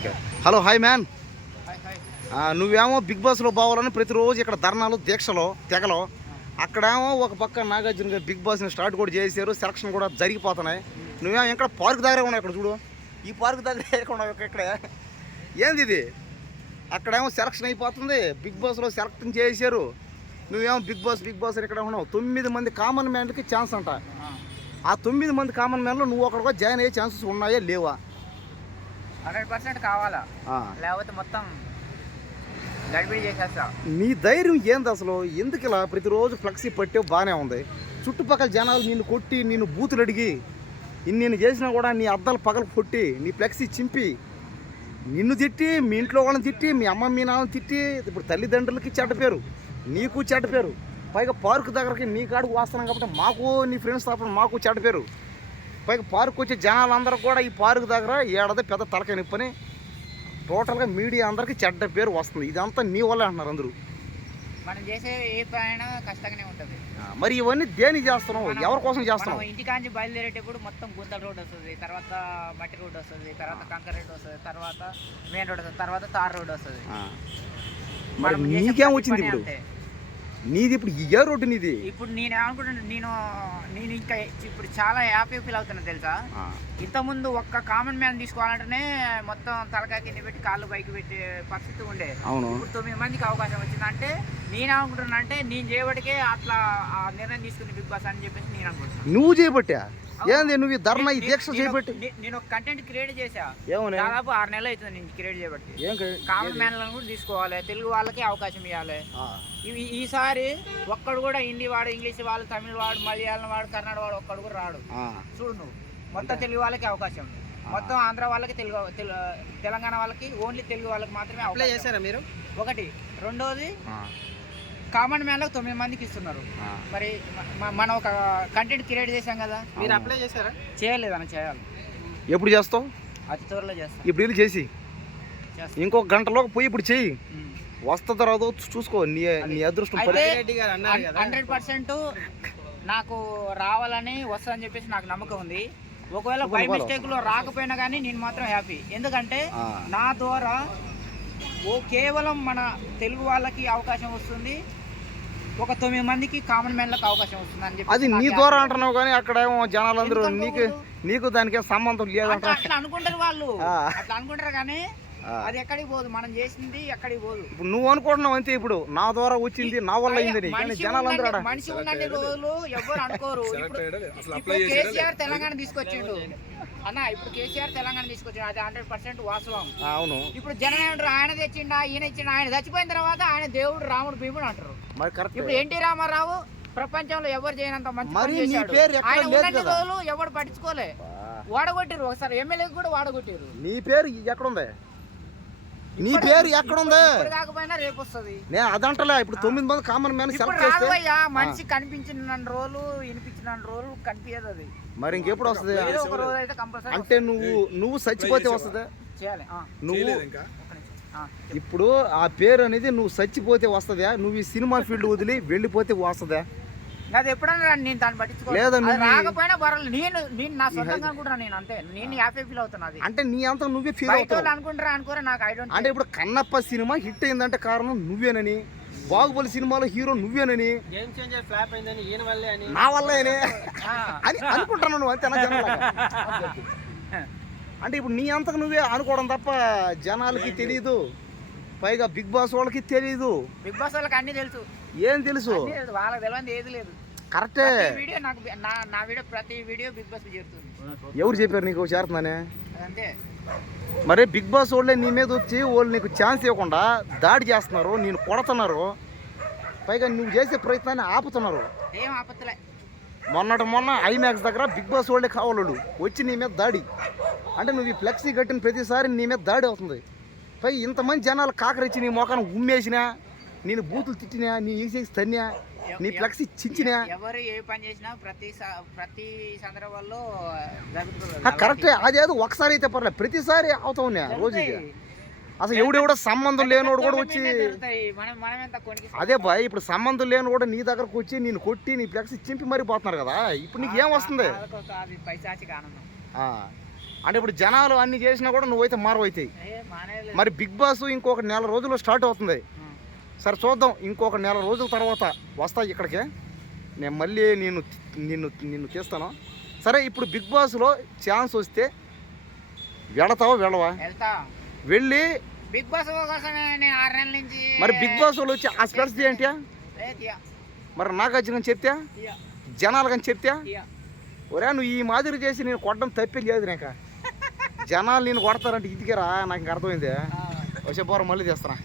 Okay. Hello hi man. నువ్వేమో big బాస్లో పోవాలని ప్రతిరోజు ఇక్కడ ధర్నాలు దీక్షలో తెగలో. అక్కడేమో ఒక పక్క నాగార్జున గారు బిగ్ బాస్ని స్టార్ట్ కూడా చేశారు సెలక్షన్ కూడా జరిగిపోతున్నాయి. నువ్వేమో ఇక్కడ పార్క్ దగ్గర ఉన్నావు ఇక్కడ చూడు. ఈ పార్క్ దగ్గర ఉన్నావు ఇక్కడ- ఇక్కడే. ఏంది ఇది? అక్కడేమో సెలక్షన్ అయిపోతుంది బిగ్ బాస్లో సెలక్షన్ చేశారు. నువ్వేమో బిగ్ బాస్ బిగ్ బాస్ ఇక్కడ ఉన్నావు. తొమ్మిది మంది కామన్ మ్యాన్కి ఛాన్స్ అంట. ఆ తొమ్మిది మంది కామన్ మ్యాన్లో నువ్వు ఒకటిగా జాయిన్ అయ్యే ఛాన్సెస్ ఉన్నాయా లేవా? హండ్రెడ్ పర్సెంట్ కావాలా. లేకపోతే మొత్తం గడిబిడి చేసేస్తా. నీ ధైర్యం ఏంది అసలు? ఎందుకు ఇలా ప్రతిరోజు ఫ్లెక్సీ పట్టే బాగానే ఉంది? చుట్టుపక్కల జనాలు నిన్ను కొట్టి నిన్ను బూతులు అడిగి నేను చేసినా కూడా నీ అద్దాలు పగలు కొట్టి నీ ఫ్లెక్సీ చింపి నిన్ను తిట్టి మీ ఇంట్లో వాళ్ళని తిట్టి మీ అమ్మ మీ నాన్నని తిట్టి ఇప్పుడు తల్లిదండ్రులకి చెడ్డ పేరు నీకు చెడ్డ పేరు పైగా పార్క్ దగ్గరకి నీ కాడికి వస్తున్నాం కాబట్టి మాకు నీ ఫ్రెండ్స్ తప్ప మాకు చెడ్డ పేరు. పైగా పార్క్ వచ్చే జనాలందరూ కూడా ఈ పార్క్ దగ్గర ఏడాది పెద్ద తలకాయ నొప్పని. టోటల్గా మీడియా అందరికీ చెడ్డ పేరు వస్తుంది. ఇదంతా నీ వల్లే అంటున్నారు అందరూ. మనం చేసే ఏ పైన కష్టంగానే ఉంటుంది. మరి ఇవన్నీ దేనికి చేస్తున్నావు? ఎవరి కోసం చేస్తున్నావు? మనం ఇంటికాంచి బయలుదేరేటప్పుడు మొత్తం గుంతల రోడ్ వస్తుంది. తర్వాత మట్టి రోడ్ వస్తుంది. తర్వాత కంకర రోడ్ వస్తుంది. తర్వాత మెయిన్ రోడ్ వస్తుంది. తర్వాత తార్ రోడ్ వస్తుంది. మరి నీకేం వచ్చింది ఇప్పుడు. నీది ఇప్పుడు ఏ రోడ్డు నీది ఇప్పుడు నేను ఏమనుకుంటున్నా నేను నేను ఇంకా ఇప్పుడు చాలా హ్యాపీ ఫీల్ అవుతున్నా తెలుసా? ఇంతకుముందు ఒక్క కామన్ మ్యాన్ తీసుకోవాలంటేనే మొత్తం తలకాయ కింద పెట్టి కాళ్ళు పైకి పెట్టే పరిస్థితి ఉండే. అవును. ఇప్పుడు తొమ్మిది మందికి అవకాశం వచ్చిందంటే అంటే నేను చేయబడికే అట్లా ఆ నిర్ణయం తీసుకుంది బిగ్ బాస్ అని చెప్పేసి నేను అనుకుంటున్నాను నువ్వు చేయబట్టా ఏంది నువ్వు ధర్నా ఈ దీక్ష చేయబట్టి నేను- ఒక కంటెంట్ క్రియేట్ చేశా. ఏమని. దాదాపు ఆరు నెలలు అవుతుంది నేను క్రియేట్ చేయబట్టి. కామన్ మ్యాన్లను కూడా తీసుకోవాలి తెలుగు వాళ్ళకి అవకాశం ఇవ్వాలి. ఈసారి ఒక్కడు కూడా హిందీ వాడు ఇంగ్లీష్ వాడు తమిళ వాడు మలయాళం వాడు కన్నడ వాడు ఒక్కడు కూడా రాడు. చూడు నువ్వు. మొత్తం తెలుగు వాళ్ళకి అవకాశం. మొత్తం ఆంధ్ర వాళ్ళకి తెలుగు తెలు- తెలంగాణ వాళ్ళకి ఓన్లీ తెలుగు వాళ్ళకి మాత్రమే అప్లై అవకాశం. చేశారా మీరు? ఒకటి. రెండోది కామన్ మ్యాన్లకు తొమ్మిది మందికి ఇస్తున్నారు. మరి మనం ఒక కంటెంట్ క్రియేట్ చేశాం కదా. మీరు అప్లై చేశారా? చేయలేదని చేయాలి. ఎప్పుడు చేస్తావు? అతి త్వరలో చేస్తాం. ఇప్పుడు వెళ్ళి చేసి. ఇంకొక గంటలో పోయి ఇప్పుడు చెయ్యి. వస్తుందో రాదో చూసుకో నీ నీ అదృష్టం హండ్రెడ్ పర్సెంట్ నాకు రావాలని వస్తుందని చెప్పేసి నాకు నమ్మకం ఉంది. ఒకవేళ బై మిస్టేక్లో రాకపోయినా కానీ నేను మాత్రం హ్యాపీ ఎందుకంటే. నా ద్వారా ఓ కేవలం మన తెలుగు వాళ్ళకి అవకాశం వస్తుంది. ఒక తొమ్మిది మందికి కామన్ మ్యాన్లకు అవకాశం వస్తుంది అని చెప్పి అది నీ ద్వారా అంటున్నావు కానీ అక్కడ ఏమో జనాలందరూ నీకు నీకు దానికి సంబంధం లేదంట అట్లా అనుకుంటారు వాళ్ళు. అట్లా అనుకుంటారు కానీ. అది ఎక్కడికి పోదు మనం చేసింది ఎక్కడికి పోదు. ఇప్పుడు నువ్వు అనుకుంటున్నావు అంతే ఇప్పుడు. నా ద్వారా వచ్చింది నా వల్ల అయిందని. కానీ మనిషి జనాలందరూ ఉన్నన్ని- ఆడ మనిషి ఉన్నన్ని రోజులు ఎవ్వరు అనుకోరు. ఇప్పుడు కేసీఆర్ తెలంగాణ తీసుకొచ్చిండు. అన్న ఇప్పుడు కేసీఆర్ తెలంగాణ తీసుకొచ్చిండు అది హండ్రెడ్ పర్సెంట్ వాస్తవం. అవును. ఇప్పుడు జనం ఏమంటారు ఆయన తెచ్చిండా ఈయన ఇచ్చిండా ఆయన చచ్చిపోయిన తర్వాత ఆయన దేవుడు రాముడు భీముడు అంటారు. మరి కరెక్ట్. ఇప్పుడు ఎన్టీ రామారావు ప్రపంచంలో ఎవరు చేయనంత మంచి మరి పని నీ చేశాడు. పేరు ఎక్కడ ఆయన లేదు ఉన్నన్ని. రోజులు ఎవడు పట్టించుకోలే. వాడగొట్టిరు ఒకసారి ఎమ్మెల్యేకి కూడా వాడగొట్టిరు నీ పేరు ఎక్కడుంది? నీ పేరు ఎక్కడుంది? ఇప్పుడు కాకపోయినా రేపు వస్తుంది నేను అదంటలే ఇప్పుడు తొమ్మిది మంది కామన్ మ్యాన్ సెలెక్ట్ చేస్తే? రాఘవయ్య మనిషి కనిపించిన రోజులు వినిపించిన రోజులు కనిపించదు అది మరి ఇంకెప్పుడు వస్తుంది? ఏదో ఒక రోజు అయితే కంపల్సరీ అంటే నువ్వు నువ్వు చచ్చిపోతే వస్తుంది? చేయాలి ఆ, నువ్వు. ఆ, ఇప్పుడు ఆ పేరు అనేది నువ్వు చచ్చిపోతే వస్తుందా? నువ్వు ఈ సినిమా ఫీల్డ్ వదిలి వెళ్ళిపోతే వస్తుందా? అది ఎప్పుడన్నా నేను దాన్ని లేదా అది నువ్వు రాకపోయినా పర్వాలేదు. నేను నేను నా సొంతంగా అనుకుంటున్నాను నేను అంతే. నేను హ్యాపీ ఫీల్ అవుతున్నా అది. అంటే నీ అంతా నువ్వే ఫీల్ బయట అవుతావు. వాళ్ళు అనుకుంటారా అనుకోరా నాకు ఐ డోంట్ అంటే ఇప్పుడు కన్నప్ప సినిమా హిట్ అయిందంటే కారణం నువ్వేనని బాహుబలి సినిమాలో హీరో నువ్వేనని గేమ్ చేంజర్ ఫ్లాప్ అయిందని ఈయన వల్లే అని. నా వల్లేనే అని అనుకుంటున్నాను నువ్వు అంతేనా జనాలుగా? అంటే ఇప్పుడు నీ అంతకు నువ్వే అనుకోవడం తప్ప జనాలకి తెలియదు పైగా బిగ్ బాస్ వాళ్ళకి తెలియదు బిగ్ బాస్ వాళ్ళకి అన్ని తెలుసు. ఏం తెలుసు? అన్నీ తెలుసు. వాళ్ళకి తెలియదు ఏది లేదు. కరెక్టే. వీడియో నాకు నా నా వీడియో ప్రతి వీడియో బిగ్ బాస్ చేరుతుంది ఎవరు చెప్పారు నీకు చేరుతుందని అంతే మరి బిగ్ బాస్ వాళ్ళే నీ మీద వచ్చి వాళ్ళు నీకు ఛాన్స్ ఇవ్వకుండా దాడి చేస్తున్నారు నేను కొడుతున్నారు. పైగా నువ్వు చేసే ప్రయత్నాన్ని ఆపుతున్నారు. ఏం ఆపత్తులే మొన్నటి మొన్న ఐమాక్స్ దగ్గర బిగ్ బాస్ వాళ్ళే కావాలడు వచ్చి నీ మీద దాడి. అంటే నువ్వు ఈ ఫ్లెక్సీ కట్టిన ప్రతిసారి నీ మీద దాడి అవుతుంది. పై ఇంతమంది జనాలు కాకరిచ్చి నీ మొఖాన్ని ఉమ్మేసినా నేను బూతులు తిట్టినా నీ ఈసేసి తన్నినా నీ ఫ్లెక్సీ చించినా ఎవరు ఏ పని చేసినా ప్రతి ప్రతి సందర్భాల్లో కరెక్టే. అదేదో ఒకసారి అయితే పర్లేదు ప్రతిసారి అవుతా ఉన్నా రోజుకి. అసలు ఎవడెవడో సంబంధం లేనోడు కూడా వచ్చి అదే బాయ్ ఇప్పుడు సంబంధం లేని కూడా నీ దగ్గరకు వచ్చి నేను కొట్టి నీ ఫ్లెక్సీ చింపి మరీ పోతున్నారు కదా. ఇప్పుడు నీకు ఏం వస్తుంది? అది అంటే ఇప్పుడు జనాలు అన్ని చేసినా కూడా నువ్వైతే మారవైతాయి. మరి బిగ్ బాస్ ఇంకొక నెల రోజుల్లో స్టార్ట్ అవుతుంది. సరే చూద్దాం ఇంకొక నెల రోజుల తర్వాత వస్తా ఇక్కడికి. నేను మళ్ళీ నేను నిన్ను నిన్ను తీస్తాను. సరే ఇప్పుడు బిగ్ బాస్లో ఛాన్స్ వస్తే వెళతావా వెళ్ళవా? వెళ్ళి బిగ్ బాస్ మరి బిగ్ బాస్ వాళ్ళు వచ్చి ఆ స్పెల్స్ ఏంటి? ఏ, తీయ, మరి నాగార్జున కానీ చెప్తే? జనాలు కానీ చెప్తే. ఒరే నువ్వు ఈ మాదిరి చేసి నేను కొట్టడం తప్పేం లేదు నాక. జనాలు నేను కొడతారంటే ఇదికేరా నాకు ఇంక అర్థమైంది. వచ్చే పోరా మళ్ళీ తెస్తాను